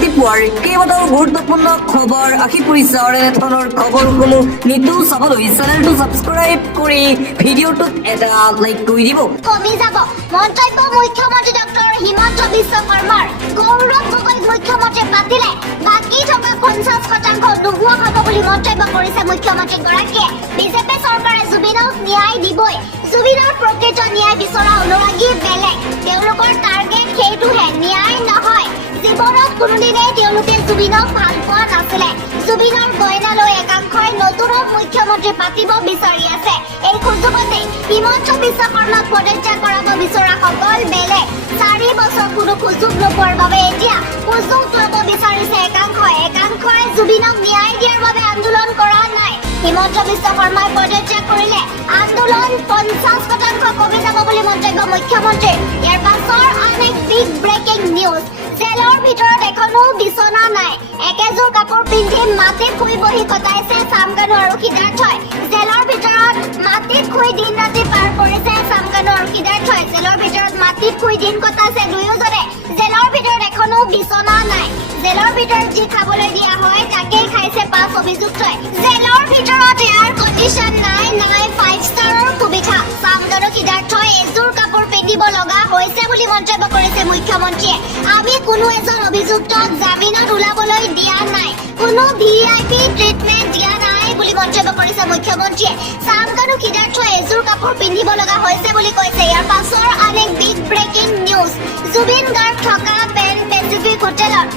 ৰাতিপুৱাৰ কেইবাটাও গুৰুত্বপূৰ্ণ খবৰ আশী পৰিছে আৰু এনেধৰণৰ খবৰসমূহ নিতৌ চাবলৈ চেনেলটো ছাবস্ক্ৰাইব কৰি ভিডিঅ'টোত এটা লাইক কৰি দিব। কমি যাব মন্তব্য মুখ্যমন্ত্ৰী ডক্টৰ হিমন্ত বিশ্ব শৰ্মাৰ। গৌৰৱ গগৈ মুখ্যমন্ত্ৰী পাতিলে বাকী থকা 50% নোহোৱা হ'ব বুলি মন্তব্য কৰিছে মুখ্যমন্ত্ৰীগৰাকীয়ে। বিজেপি চৰকাৰে জুবিনক ন্যায় দিবই। জুবিনৰ প্ৰকৃত ন্যায় বিচৰা অনুৰাগী বেলেগ, তেওঁলোকৰ টাৰ্গেট সেইটোহে, ন্যায় নহয়। জীৱনত কোনোদিনে তেওঁলোকে জুবিনক ভাল পোৱা নাছিলে। জুবিনৰ গইনা লৈ একাংশই নতুন মুখ্যমন্ত্ৰী পাতিব বিচাৰি আছে। এই সুযোগতে হিমন্ত বিশ্ব শৰ্মাক পদত্যাগ কৰাব বিচৰাসকল বেলেগ। 4 বছৰ কোনো সুযোগ নোপোৱাৰ বাবে এতিয়া সুযোগ ল'ব বিচাৰিছে একাংশই জুবিনক ন্যায় দিয়াৰ বাবে আন্দোলন কৰা নাই। হিমন্ত বিশ্ব শৰ্মাই পদত্যাগ কৰিলে আন্দোলন 50% কমি যাব বুলি মন্তব্য মুখ্যমন্ত্ৰীৰ। ইয়াৰ পাছৰ আন এক বিগ ব্ৰেকিং নিউজ। জেলৰ ভিতৰত এখনো বিচনা নাই। একেযোৰ কাপোৰ পিন্ধি মাটিত শুই বহি কটাইছে চামগানু আৰু সিদ্ধাৰ্থই। জেলৰ ভিতৰত মাটিত শুই দিন ৰাতি পাৰ কৰিছে চামগানু আৰু সিদ্ধাৰ্থই। জেলৰ ভিতৰত মাটিত শুই দিন কটাইছে দুয়োজনে। জেলৰ ভিতৰত এখনো বিচনা নাই। জেলৰ ভিতৰত যি খাবলৈ দিয়া হয় তাকেই খাইছে 5 অভিযুক্তই। জেলৰ ভিতৰত এয়াৰ কণ্ডিশ্যন নাই 5 ষ্টাৰৰ সুবিধা। চামগানু সিদ্ধাৰ্থই এযোৰ কাপোৰ পিন্ধিব লগা হৈছে বুলি মন্তব্য কৰিছে মুখ্যমন্ত্ৰীয়ে। আমি কোনো এজন অভিযুক্তক জামিনত ওলাবলৈ দিয়া নাই, কোনো VIP ট্ৰিটমেণ্ট দিয়া নাই বুলি মন্তব্য কৰিছে মুখ্যমন্ত্ৰীয়ে। চামগানু সিদ্ধাৰ্থই এযোৰ কাপোৰ পিন্ধিব লগা হৈছে বুলি কৈছে। ইয়াৰ পাছৰ আন এক big breaking news. Zubeen Garg থকা পেন পেচিফিক হোটেলত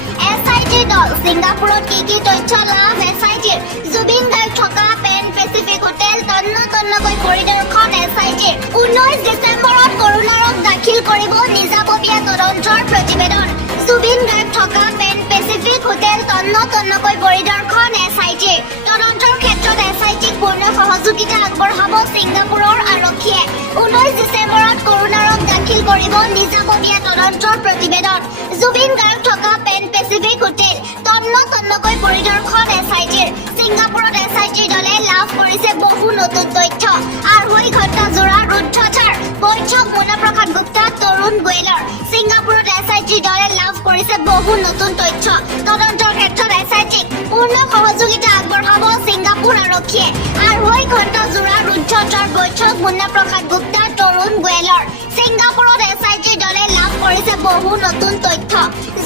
SIT দল। ছিংগাপুৰত কি তথ্য লাভ SITৰ। জুবিন গাৰ্গ থকা পেন পেচিফিক হোটেল তন্নকৈ পৰিদৰ্শন SITৰ। 19 ডিচেম্বৰত কৰোণাৰত দাখিল কৰিব নিজাববীয়া তদন্তৰ প্ৰতিবেদন। জুবিন গাৰ্গ থকা পেন পেচিফিক হোটেল তন্নকৈ পৰিদৰ্শন SITৰ। তদন্তৰ ক্ষেত্ৰত SITক পূৰ্ণ সহযোগিতা আগবঢ়াব ছিংগাপুৰৰ আৰক্ষীয়ে। 19 ডিচেম্বৰত কৰোণাৰত দাখিল কৰিব নিজাববীয়া তদন্তৰ প্ৰতিবেদন। জুবিন গাৰ্গ থকা পেন পেচিফিক হোটেল তন্নকৈ পৰিদৰ্শন SITৰ। ছিংগাপুৰত SITৰ দলে লাভ কৰিছে বহু নতুন তথ্য। 2.5 ঘণ্টা জোৰা ৰুদ্ধতাৰ বৈঠক মুনাপ্ৰসাদ গুপ্তা, তৰুণ গোৱেলৰ। ছিংগাপুৰত SITৰ দলে লাভ কৰিছে বহু নতুন তথ্য। তদন্তৰ ক্ষেত্ৰত SITক পূৰ্ণ সহযোগিতা আগবঢ়াব ছিংগাপুৰ আৰক্ষীয়ে। 2.5 ঘণ্টা জোৰা ৰুদ্ধতাৰ বৈঠক মুনাপ্ৰসাদ গুপ্তা, তৰুণ গোৱেলৰ। ছিংগাপুৰত SITৰ দলে লাভ কৰিছে বহু নতুন তথ্য।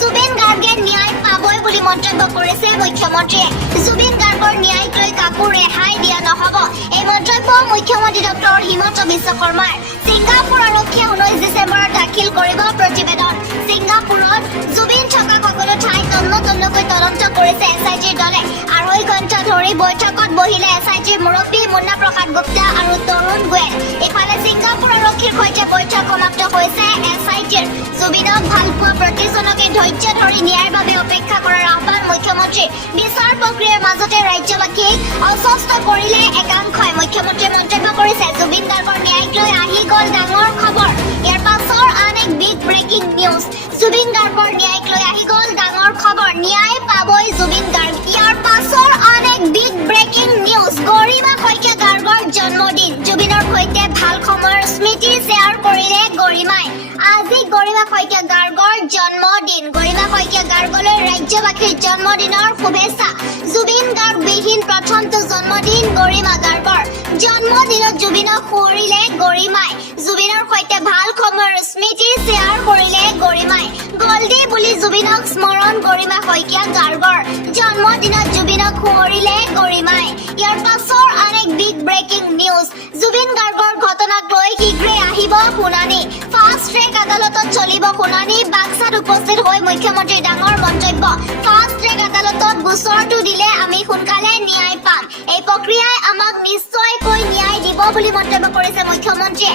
জুবিন গাৰ্গে ন্যায় পাবই বুলি মন্তব্য কৰিছে মুখ্যমন্ত্ৰীয়ে। জুবিন গাৰ্গৰ ন্যায়ক লৈ কাকো ৰেহাই দিয়া নহ'ব, এই মন্তব্য মুখ্যমন্ত্ৰী ডক্টৰ হিমন্ত বিশ্ব শৰ্মাৰ। ছিংগাপুৰ আৰক্ষীয়ে 19 ডিচেম্বৰত দাখিল কৰিব প্ৰতিবেদন। ছিংগাপুৰত জুবিন থকা সকলো ঠাই তন্নকৈ তদন্ত কৰিছে SITৰ দলে। 2.5 ঘণ্টা ধৰি বৈঠকত বহিলে SITৰ মুৰব্বী মুন্নাপ্ৰসাদ গুপ্তা আৰু তৰুণ গোৱেল। ইফালে ছিংগাপুৰ আৰক্ষীৰ সৈতে বৈঠক সমাপ্ত হৈছে SITৰ। জুবিনক ভাল পোৱা প্ৰতিজনকে ধৈৰ্য ধৰি ন্যায়ৰ বাবে অপেক্ষা কৰাৰ আহ্বান মুখ্যমন্ত্ৰীৰ। বিচাৰ প্ৰক্ৰিয়াৰ মাজতে ৰাজ্যবাসীক অস্বস্ত কৰিলে একাংশই। মুখ্যমন্ত্ৰীয়ে মন্তব্য কৰিছে জুবিন গাৰ্গৰ ন্যায়ক লৈ আহি গ'ল ডাঙৰ খবৰ। ইয়াৰ পাছৰ আন এক বিগ ব্ৰেকিং নিউজ। জুবিন গাৰ্গৰ ন্যায়ক লৈ আহি গ'ল ডাঙৰ খবৰ, ন্যায় পাবই জুবিন গাৰ্গ। ইয়াৰ পাছৰ আন এক বিগ ব্ৰেকিং নিউজ। গৰিমা শইকীয়া গাৰ্গৰ জন্মদিন। জুবিনৰ সৈতে ভাল সময়ৰ স্মৃতি শ্বেয়াৰ কৰিলে গৰিমাই। আজি গৰিমা শইকীয়া গাৰ্গৰ জন্মদিন। গৰিমা শইকীয়া গাৰ্গলৈ ৰাজ্যবাসীৰ জন্মদিনৰ শুভেচ্ছা। জুবিন গাৰ্গ বিহীন প্ৰথমটো জন্মদিন গৰিমা গাৰ্গৰ। জন্মদিনত জুবিনক সুঁৱৰিলে গৰিমাই। জুবিনৰ সৈতে ভাল সময়ৰ স্মৃতি শ্বেয়াৰ কৰিলে গৰিমাই। গল্ডি বুলি জুবিনক স্মৰণ গৰিমা শইকীয়া গাৰ্গৰ। জন্মদিনত জুবিনক সুঁৱৰিলে গৰিমাই। ইয়াৰ পাছৰ আন এক বিগ ব্ৰেকিং নিউজ। জুবিন গাৰ্গৰ ঘটনাক লৈ শীঘ্ৰেই আহিব শুনানি। ফাষ্ট ট্ৰেক আদালতত চলিব শুনানি। বাক্সাত উপস্থিত হৈ মুখ্যমন্ত্ৰীৰ ডাঙৰ মন্তব্য। ফাষ্ট ট্ৰেক আদালতত গোচৰটো দিলে আমি সোনকালে ন্যায় পাম। এই প্ৰক্ৰিয়াই আমাক নিশ্চয়কৈ ন্যায় দিব বুলি মন্তব্য কৰিছে মুখ্যমন্ত্ৰীয়ে।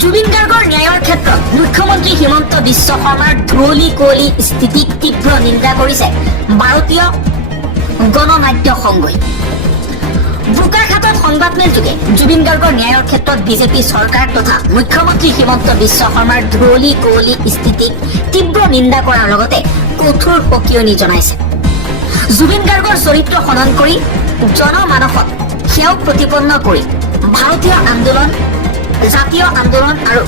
জুবিন গাৰ্গৰ ন্যায়ৰ ক্ষেত্ৰত মুখ্যমন্ত্ৰী হিমন্ত বিশ্ব শৰ্মাৰ ধুঁৱলি কুঁৱলী স্থিতিক তীব্ৰ নিন্দা কৰিছে ভাৰতীয় গণনাট্য সংঘই। বোকাখাতত সংবাদমেল যোগে জুবিন গাৰ্গৰ ন্যায়ৰ ক্ষেত্ৰত বিজেপি চৰকাৰ তথা মুখ্যমন্ত্ৰী হিমন্ত বিশ্ব শৰ্মাৰ ধুঁৱলি কুঁৱলী স্থিতিক তীব্ৰ নিন্দা কৰাৰ লগতে কঠোৰ সকিয়নি জনাইছে। জুবিন গাৰ্গৰ চৰিত্ৰ খনন কৰি জনমানসত সেয়াও প্ৰতিপন্ন কৰি ভাৰতীয় আন্দোলন, জাতীয় আন্দোলন আৰু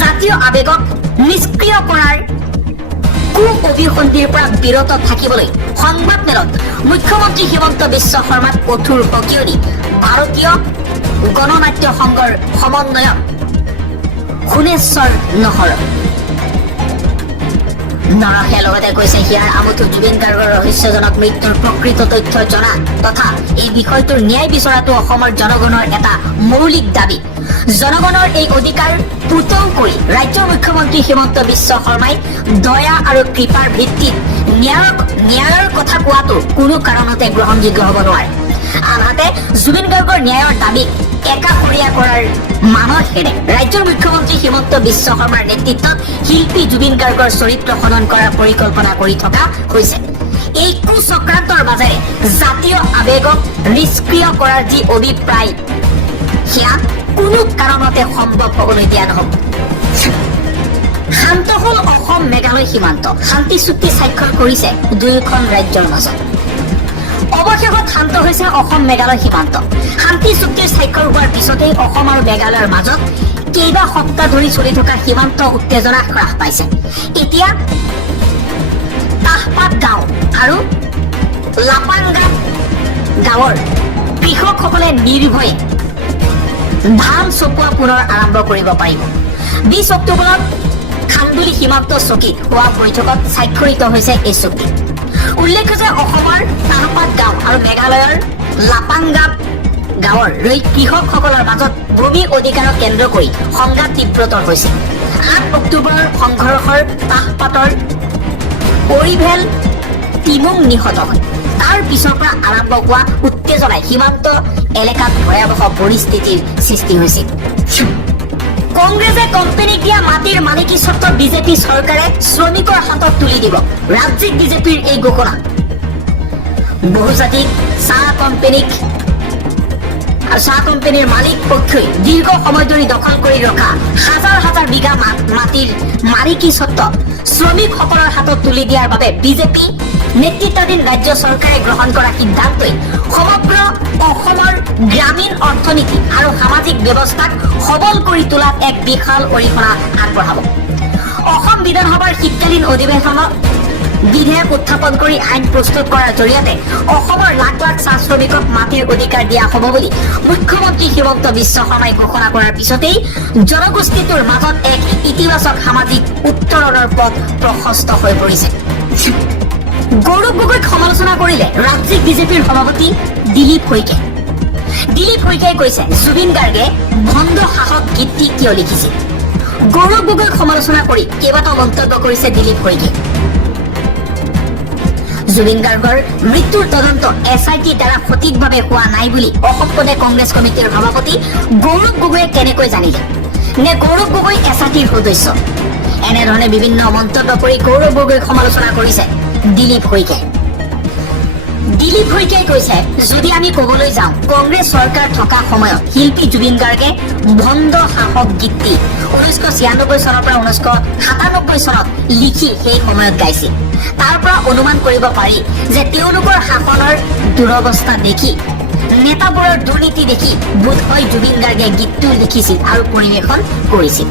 জাতীয় আবেগক নিষ্ক্ৰিয় কৰাৰ অভিসন্ধিৰ পৰা বিৰত থাকিবলৈ সংবাদ মেলত মুখ্যমন্ত্ৰী হিমন্ত বিশ্ব শৰ্মাক কঠোৰ সকিয়নি ভাৰতীয় গণনাট্য সংঘৰ সমন্বয়ক শুনেশ্বৰ নৰহে লগতে কৈছে হিয়াৰ আমঠু জুবিন গাৰ্গৰ ৰহস্যজনক মৃত্যুৰ প্ৰকৃত তথ্য জনা তথা এই বিষয়টোৰ ন্যায় বিচৰাটো অসমৰ জনগণৰ এটা মৌলিক দাবী। জনগণৰ এই অধিকাৰ পুতৌ কৰি ৰাজ্যৰ মুখ্যমন্ত্ৰী হিমন্ত বিশ্ব শৰ্মাই দয়া আৰু কৃপাৰ ভিত্তিত ন্যায়ৰ কথা কোৱাটো কোনো কাৰণতে গ্ৰহণযোগ্য হ'ব নোৱাৰে। আনহাতে জুবিন গাৰ্গৰ ন্যায়ৰ দাবীক একাষৰীয়া কৰাৰ মানসেৰে ৰাজ্যৰ মুখ্যমন্ত্ৰী হিমন্ত বিশ্ব শৰ্মাৰ নেতৃত্বত শিল্পী জুবিন গাৰ্গৰ চৰিত্ৰ খনন কৰাৰ পৰিকল্পনা কৰি থকা হৈছে। এই কুচক্ৰান্তৰ মাজেৰে জাতীয় আৱেগক নিষ্ক্ৰিয় কৰাৰ যি অভিপ্ৰায় সেয়া কোনো কাৰণতে সম্ভৱ হ'বলৈ দিয়া নহ'ব। শান্ত হ'ল অসম মেঘালয় সীমান্ত, শান্তি চুক্তি স্বাক্ষৰ কৰিছে দুয়োখন ৰাজ্যৰ মাজত। অৱশেষত শান্ত হৈছে অসম মেঘালয় সীমান্ত। শান্তি চুক্তিৰ স্বাক্ষৰ হোৱাৰ পিছতেই অসম আৰু মেঘালয়ৰ মাজত কেইবা সপ্তাহ ধৰি চলি থকা সীমান্ত উত্তেজনা হ্ৰাস পাইছে। এতিয়া তাহপাত গাঁও আৰু লাপাংগাম গাঁৱৰ কৃষকসকলে নিৰ্ভয়ে ধান চপোৱা পুনৰ আৰম্ভ কৰিব পাৰিব। 20 অক্টোবৰত খামদুলি সীমান্ত চকীত হোৱা বৈঠকত স্বাক্ষৰিত হৈছে এই চুক্তি। উল্লেখ্য যে অসমৰ তাহপাত গাঁও আৰু মেঘালয়ৰ লাপাংগাম গাঁৱৰ কৃষকসকলৰ মাজত ভূমি অধিকাৰক কেন্দ্ৰ কৰি সংঘাত তীব্ৰতৰ হৈছে। 8 অক্টোবৰৰ সংঘৰ্ষৰ তাহপাতৰ পৰিভেল টিমুং নিহত হয়। তাৰ পিছৰ পৰা আৰম্ভ হোৱা উত্তেজনাই সীমান্ত এলেকাত ভয়াৱহ পৰিস্থিতিৰ সৃষ্টি হৈছিল। কংগ্ৰেছে কোম্পানীক দিয়া মাটিৰ মালিকী স্বত্ব বিজেপি চৰকাৰে শ্ৰমিকৰ হাতত তুলি দিব। ৰাজ্যিক বিজেপিৰ এই ঘোষণা বহুজাতিক চাহ কোম্পানীৰ মালিক পক্ষই দীৰ্ঘ সময় ধৰি দখল কৰি ৰখা হাজাৰ হাজাৰ বিঘা মাটিৰ মালিকী স্বত্ব শ্ৰমিকসকলৰ হাতত তুলি দিয়াৰ বাবে বিজেপি নেতৃত্বাধীন ৰাজ্য চৰকাৰে গ্ৰহণ কৰা সিদ্ধান্তই সমগ্ৰ অসমৰ গ্ৰামীণ অৰ্থনীতি আৰু সামাজিক ব্যৱস্থাক সবল কৰি তোলাত এক বিশাল অৰিহণা আগবঢ়াব। অসম বিধানসভাৰ শীতকালীন অধিৱেশনত বিধেয়ক উত্থাপন কৰি আইন প্ৰস্তুত কৰাৰ জৰিয়তে অসমৰ লাখ লাখ চাহ শ্ৰমিকক মাটিৰ অধিকাৰ দিয়া হ'ব বুলি মুখ্যমন্ত্ৰী হিমন্ত বিশ্ব শৰ্মাই ঘোষণা কৰাৰ পিছতেই জনগোষ্ঠীটোৰ মাজত এক ইতিবাচক সামাজিক উত্তৰণৰ পথ প্ৰশস্ত হৈ পৰিছে। গৌৰৱ গগৈক সমালোচনা কৰিলে ৰাজ্যিক বিজেপিৰ সভাপতি দিলীপ শইকীয়াই কৈছে জুবিন গাৰ্গে ভণ্ড সাহস গীতটি কিয় লিখিছিল। গৌৰৱ গগৈক সমালোচনা কৰি কেইবাটাও মন্তব্য কৰিছে দিলীপ শইকীয়াই। জুবিন গাৰ্গৰ মৃত্যুৰ তদন্ত SIT দ্বাৰা সঠিকভাৱে হোৱা নাই বুলি অসম প্ৰদেশ কংগ্ৰেছ কমিটিৰ সভাপতি গৌৰৱ গগৈয়ে কেনেকৈ জানিলে? নে গৌৰৱ গগৈ SITৰ সদস্য? এনেধৰণে বিভিন্ন মন্তব্য কৰি গৌৰৱ গগৈক সমালোচনা কৰিছে দিলীপ শইকীয়াই কৈছে যদি আমি ক'বলৈ যাওঁ কংগ্ৰেছ চৰকাৰ থকা সময়ত শিল্পী জুবিন গাৰ্গে ভণ্ড সাহস গীতটি 1996 চনৰ পৰা 1997 চনত লিখি সেই সময়ত গাইছিল। তাৰ পৰা অনুমান কৰিব পাৰি যে তেওঁলোকৰ শাসনৰ দুৰৱস্থা দেখি নেতাবোৰৰ দুৰ্নীতি দেখি বোধহয় জুবিন গাৰ্গে গীতটো লিখিছিল আৰু পৰিৱেশন কৰিছিল।